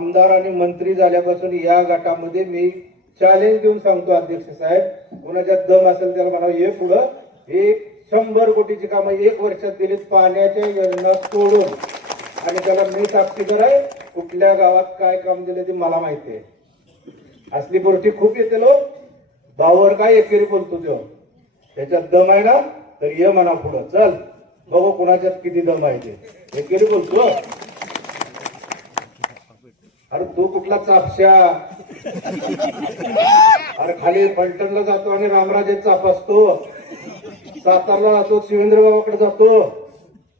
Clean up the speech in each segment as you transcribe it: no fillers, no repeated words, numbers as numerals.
आमदार आणि मंत्री झाल्यापासून या गटामध्ये मी चॅलेंज देऊन सांगतो अध्यक्ष साहेब, कोणाच्यात दम असेल त्याला म्हणा ये पुढं, हे 100 कोटीची कामं 1 वर्षात दिलीत पाण्याच्या योजना सोडून. आणि त्याला मी साक्षीदार आहे, कुठल्या गावात काय काम दिले ते मला माहिती आहे. असली गोष्टी खूप येते लोक, भाऊवर काय एकेरी बोलतो तो, त्याच्यात दम आहे ना तर ये म्हणा पुढं, चल बघू कुणाच्यात किती दम आहे ते. एकेरी बोलतो, अरे तू कुठला चापशा, अरे खाली फलटणला जातो आणि रामराजे चाप असतो, सातारला जातो, शिवेंद्र बाबाकडे जातो,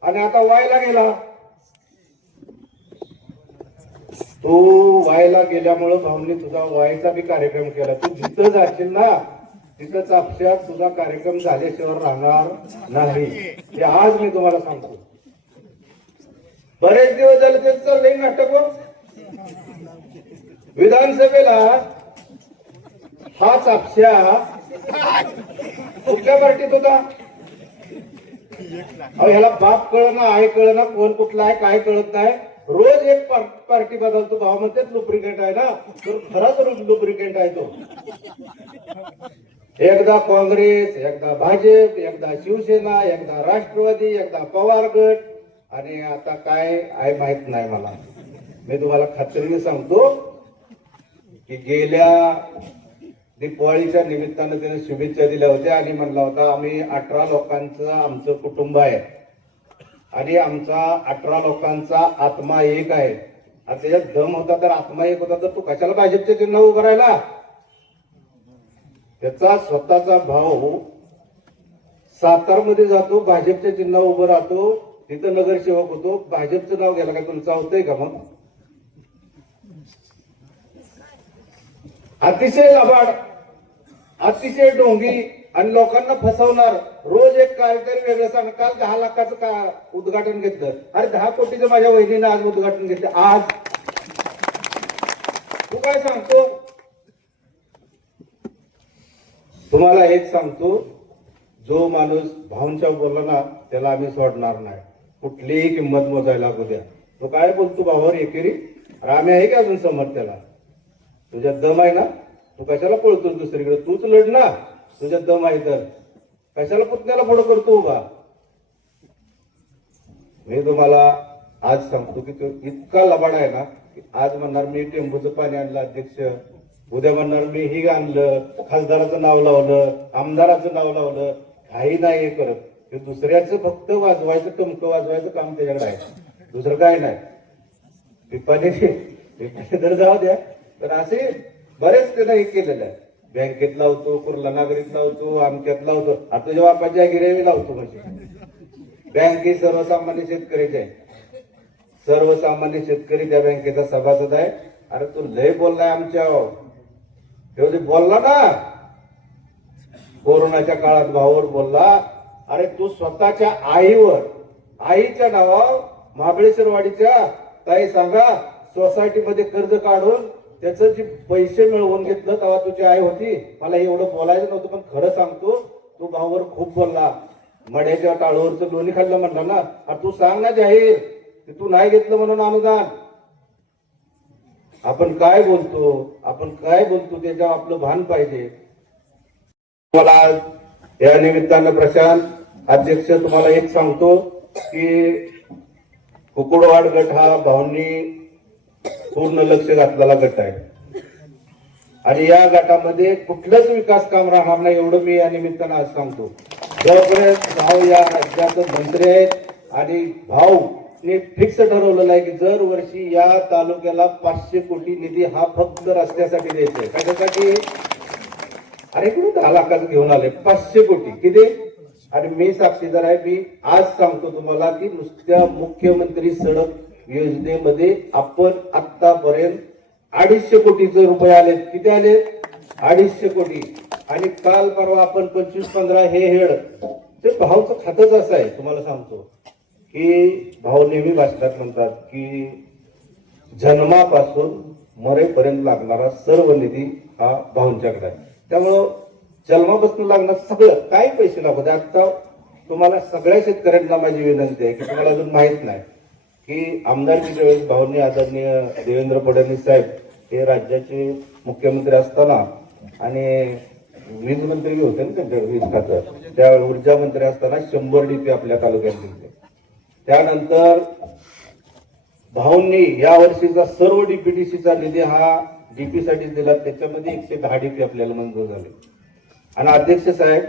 आणि आता वायला गेला. तो वायला गेल्यामुळं भाऊंनी तुझा वायचा बी कार्यक्रम केला. तू जिथं जाशील ना तिथं चापशात तुझा कार्यक्रम झाल्याशिवाय राहणार नाही, हे आज मी तुम्हाला सांगतो. बरेच दिवस झाले तेच चाललंय नाटकवर. विधानसभेला हा चापशा कुठल्या पार्टीत होता? ह्याला बाप कळना, आई कळना, कोण कुठला आहे काय कळत नाही. रोज एक पार्टी बदलतो. भाव म्हणते लुब्रिकेंट आहे ना, तर खराच लुब्रिकेंट आहे तो. एकदा काँग्रेस, एकदा भाजप, एकदा शिवसेना, एकदा राष्ट्रवादी, एकदा पवार गट, आणि आता काय आहे माहित नाही मला. मी तुम्हाला खात्रीने सांगतो की गेल्या दीपावलीच्या निमित्तानं त्याने शुभेच्छा दिल्या होत्या आणि म्हणला होता आम्ही 18 लोकांचं आमचं कुटुंब आहे आणि आमचा 18 लोकांचा आत्मा एक आहे. आता त्याच्यात दम होता तर आत्मा एक होता तर तू कशाला भाजपचे चिन्ह उभं राहिला? त्याचा स्वतःचा भाऊ सातारमध्ये जातो, भाजपचे चिन्ह उभं राहतो, तिथं नगरसेवक होतो, भाजपचं नाव घ्यायला काय तुला चावतंय का? मग अतिशय लबाड, अतिशय डोंगी आणि लोकांना फसवणार. रोज एक काहीतरी वेगळं सांग. काल 10 लाखाचं का उद्घाटन घेतलं, अरे 10 कोटीचं माझ्या वहिनीनं आज उद्घाटन घेतलं. आज तू काय सांगतो? तुम्हाला एक सांगतो, जो माणूस भाऊंच्या बोलला ना त्याला आम्ही सोडणार नाही, कुठलीही किंमत मोजायला लागू द्या. तो काय बोलतो भावावर एकेरी, अरे आम्ही आहे की अजून समोर त्याला. तुझ्यात दम आहे ना, तू कशाला पळतोस दुसरीकडे? तूच लढ ना, तुझ्यात दम आहे तर कशाला पुतण्याला पुढं करतो उभा? मी तुम्हाला आज सांगतो की तो इतका लबाड आहे ना की आज म्हणणार मी टेंबूचं पाणी आणलं अध्यक्ष, उद्या म्हणणार मी ही आणलं, खासदाराचं नाव लावलं, आमदाराचं नाव लावलं. काही नाही हे करत. ते दुसऱ्याचं फक्त वाजवायचं, टमकं वाजवायचं काम त्याच्याकडे आहे, दुसरं काय नाही. पिपाने तर जाऊ द्या, तर असे बरेच त्यानं हे केलेलं आहे. बँकेत लावतो, कुर्ला नागरिक लावतो, अमक्यात लावतो. आता तुझ्या बापाच्या गिऱ्हाईक लावतो. म्हणजे बँक ही सर्वसामान्य शेतकऱ्याची आहे, सर्वसामान्य शेतकरी त्या बँकेचा सभासद आहे. अरे तू लय बोललाय आमच्या, तेवढे बोलला ना कोरोनाच्या काळात भावावर बोलला. अरे तू स्वतःच्या आईवर, आईच्या नावावर महाबळेश्वरवाडीच्या ताई सांगा सोसायटीमध्ये कर्ज काढून त्याचं जे पैसे मिळवून घेतलं तेव्हा तुझी आई होती. मला एवढं बोलायचं नव्हतं, पण खरं सांगतो तू भाऊवर खूप बोलला. मड्याच्या टाळूवरचं लोणी खाल्लं म्हणला ना. अरे तू सांग ना जाहीर, तू नाही घेतलं म्हणून अनुदान. आपण काय बोलतो, आपण काय बोलतो त्याच्यावर आपलं भान पाहिजे. मला या निमित्तानं प्रशांत अध्यक्ष तुम्हाला एक सांगतो की कुकुडवाड गट हा भाऊंनी पूर्ण लक्ष घातलेला गट आहे आणि या गटामध्ये कुठलंच विकास काम राहणार नाही, एवढं मी या निमित्तानं आज सांगतो. जोपर्यंत भाऊ या राज्याचे मंत्री आहेत आणि भाऊने फिक्स ठरवलेलं आहे की दर वर्षी या तालुक्याला 500 कोटी निधी हा फक्त रस्त्यासाठी द्यायचा आहे. कशासाठी? अरे कुठे 10 लाखाचं घेऊन आले 500 कोटी किती? आणि मी साक्षीदार आहे. मी आज सांगतो तुम्हाला की नुसत्या मुख्यमंत्री सडक योजनेमध्ये आपण आतापर्यंत 250 कोटीचे रुपये आले. किती आले? 250 कोटी. आणि काल परवा आपण 25-15 हे हेड ते भाऊचं खातच असं आहे. तुम्हाला सांगतो की भाऊ नेहमी भाषणात म्हणतात की जन्मापासून मरेपर्यंत लागणारा सर्व निधी हा भाऊंच्याकडे आहे. त्यामुळं जन्मापासून लागणार सगळं काही पैसे लागू दे. आता तुम्हाला सगळ्या शेतकऱ्यांना माझी विनंती आहे की तुम्हाला अजून माहित नाही, की आमदारकीच्या वेळेस भाऊंनी आदरणीय देवेंद्र फडणवीस साहेब हे राज्याचे मुख्यमंत्री असताना आणि वीज मंत्री होते ना त्यांच्या वीज खात्यात, त्या ऊर्जा मंत्री असताना 100 DP आपल्या तालुक्यात दिले. त्यानंतर भाऊंनी या वर्षीचा सर्व DPTCचा निधी हा DP साठी दिला, त्याच्यामध्ये 110 DP आपल्याला मंजूर झाले. आणि अध्यक्ष साहेब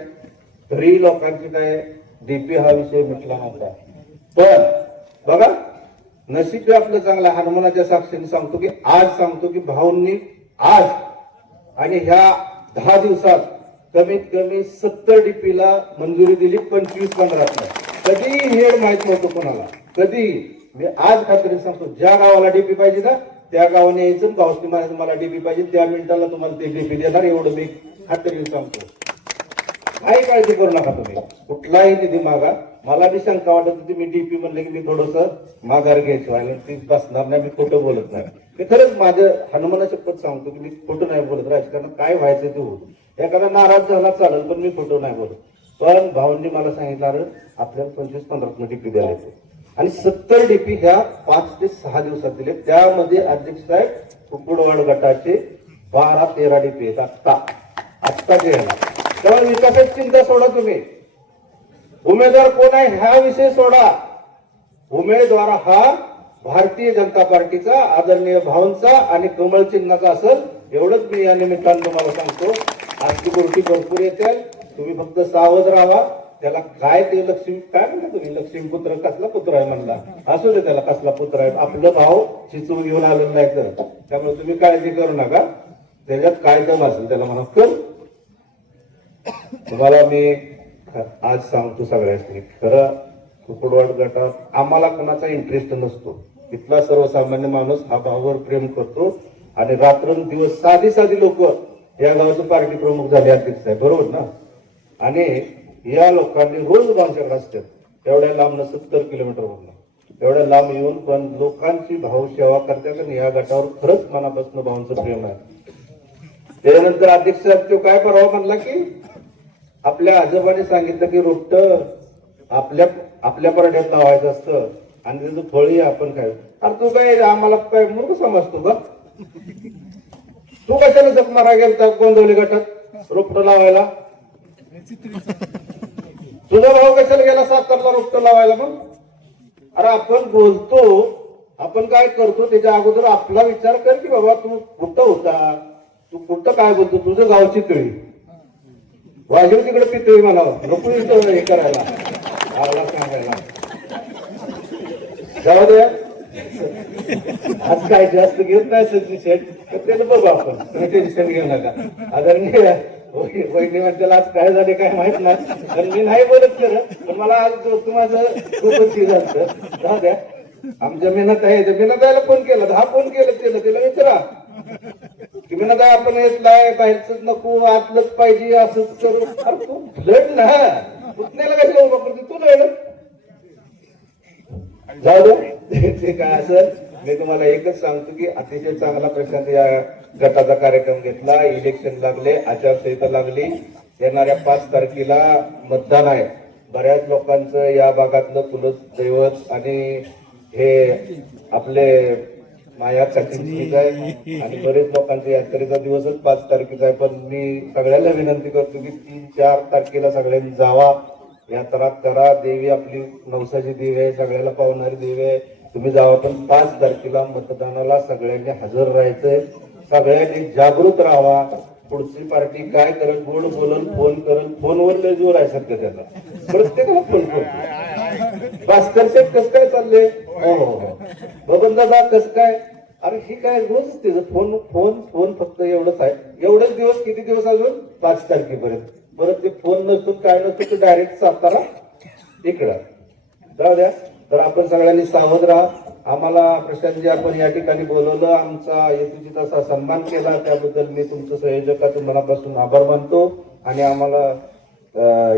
तरी लोकांची काय DP हा विषय मिटला नव्हता. पण बघा नशीब आपलं चांगलं, हनुमानाच्या साक्षीने सांगतो की भाऊंनी आज आणि ह्या 10 दिवसात कमीत कमी 70 DP ला मंजुरी दिली. 25-15 कधी हेड माहित नव्हतं कोणाला, कधी. मी आज खात्री सांगतो, ज्या गावाला DP पाहिजे ना त्या गावाने यायचं, गावठी म्हणायचं मला DP पाहिजे, त्या मिनिटाला तुम्हाला ते DP देणार, एवढं मी खात्री सांगतो. काही काळजी करू नका तुम्ही, कुठलाही निधी मागा. मला बी शंका वाटत होती, मी DP म्हणले की मी थोडस माघार घ्यायचो आणि ती बसणार नाही, मी खोटं बोलत नाही. ते खरंच माझं हनुमाना शपथ सांगतो की मी खोटं नाही बोलत. राजकारणात काय व्हायचं ते होत, एखादा नाराज झाला चालेल पण मी खोटं नाही बोलत. पण भाऊंनी मला सांगितलं आपल्याला 25-15 DP द्यायचे आणि 70 DP ह्या 5 ते 6 दिवसात दिले. त्यामध्ये अध्यक्ष साहेब कुकुडवाड गटाचे 12-13 DP आहेत आत्ता जे आहे. त्यामुळे विकासाची चिंता सोडा तुम्ही, उमेदवार कोण आहे हा विषय सोडा. उमेदवार हा भारतीय जनता पार्टीचा आदरणीय भाऊंचा आणि कमळ चिन्हाचा असेल, एवढंच मी या निमित्तानं तुम्हाला सांगतो. आजची गोष्टी भरपूर येते, तुम्ही फक्त सावध राहा. त्याला काय ते लक्ष्मी काय म्हणता तुम्ही, लक्ष्मीपुत्र कसला पुत्र आहे म्हणला, असू दे त्याला कसला पुत्र आहे, आपलं भाव चिचून घेऊन आलेलं नाही तर. त्यामुळे तुम्ही काळजी करू नका, त्याच्यात काय दम असेल त्याला म्हणा कर. तुम्हाला मी आज सांगतो सगळ्यांनी, खरं कुकुडवाड गटात आम्हाला कोणाचा इंटरेस्ट नसतो. इथला सर्वसामान्य माणूस हा भावावर प्रेम करतो आणि रात्रंदिवस साधी लोक या गावाचे पार्टी प्रमुख झाले अध्यक्ष साहेब, बरोबर ना. आणि या लोकांनी रोज आमच्याकडे असतात एवढ्या लांब 70 किलोमीटरवरून एवढ्या लांब येऊन, पण लोकांची भाऊ सेवा करतात आणि या गटावर खरंच मनापासून भाऊंचं प्रेम आहे. त्यानंतर अध्यक्ष साहेब तो काय परवा म्हणला की आपल्या आजोबाने सांगितलं की रोपट आपल्या पराठ्यात लावायचं असतं आणि त्याचं फळही आपण खायचं. अरे तू काय आम्हाला काय मूर्ख समजतो का? तू कशाला जप मारा गेलता गोंदवली गटात रोपट लावायला? तुझा भाऊ कशाला गेला सातारला रोपट लावायला? मग अरे आपण बोलतो, आपण काय करतो त्याच्या अगोदर आपला विचार कर की बाबा तू कुठं होता, तू कुठं काय बोलतो. तुझं गावची तळी वाजव तिकडे पितळी म्हणावं, नको इथं हे करायला आला सांगायला. जाऊ द्या, आज काय जास्त घेत नाही विषय, त्याला बघू आपण, तुम्ही टेन्शन घेऊ नका. आदरणीय वहिनी म्हणते आज काय झाले काय माहित नाही, पण मी नाही बोलत खरं, पण मला आज माझं खूपच झालं. जाऊ द्या, आमच्या मेहनत आहे, मेहनताईला फोन केला, 10 फोन केलं तिला विचारा की मेहनत आहे आपण येतलाय, बाहेरच नको आतलंच पाहिजे असंच करू. अरे तू लढ ना, पुतण्याला कशाला उभा करते, तू लढ. जाऊ दे ते काय असेल. मी तुम्हाला एकच सांगतो की अतिशय चांगला प्रशांत या गटाचा कार्यक्रम घेतला. इलेक्शन लागले, आचारसंहिता लागली, येणाऱ्या 5 तारखेला मतदान आहे. बऱ्याच लोकांचं या भागातलं कुलदैवत आणि हे आपले माया कठीण आहे आणि बरेच लोकांचे यात्रेचा दिवसच 5 तारखेचा आहे. पण मी सगळ्यांना विनंती करतो की 3-4 तारखेला सगळ्यांनी जावा, यात्रा करा. देवी आपली नवसाची देवी आहे, सगळ्याला पावणारी देवी आहे. तुम्ही जावा, पण 5 तारखेला मतदानाला सगळ्यांनी हजर राहायचंय. सगळ्यांनी जागृत राहावा. पुढची पार्टी काय करत, गोड बोलल, फोन करल, फोनवर लय जोर आहे सध्या त्याला, प्रत्येकाला फोन करतो. भास्कर शेठ कसं काय चालले, हो बबन दादा कसं काय, अरे हे काय रोज त्याचं फोन फोन फोन फक्त एवढंच आहे. एवढेच दिवस, किती दिवस अजून 5 तारखेपर्यंत. परत ते फोन नसतो काय नसतो ते डायरेक्ट सातारा इकडं. जाऊ द्या, तर आपण सगळ्यांनी सावध राहा. आम्हाला प्रशांतजी आपण या ठिकाणी बोलवलं, आमचा येथीची तसा सन्मान केला, त्याबद्दल मी तुमचं संयोजकाचं मनापासून आभार मानतो. आणि आम्हाला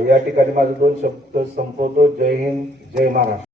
या ठिकाणी माझे 2 शब्द संपवतो. जय हिंद, जय महाराष्ट्र.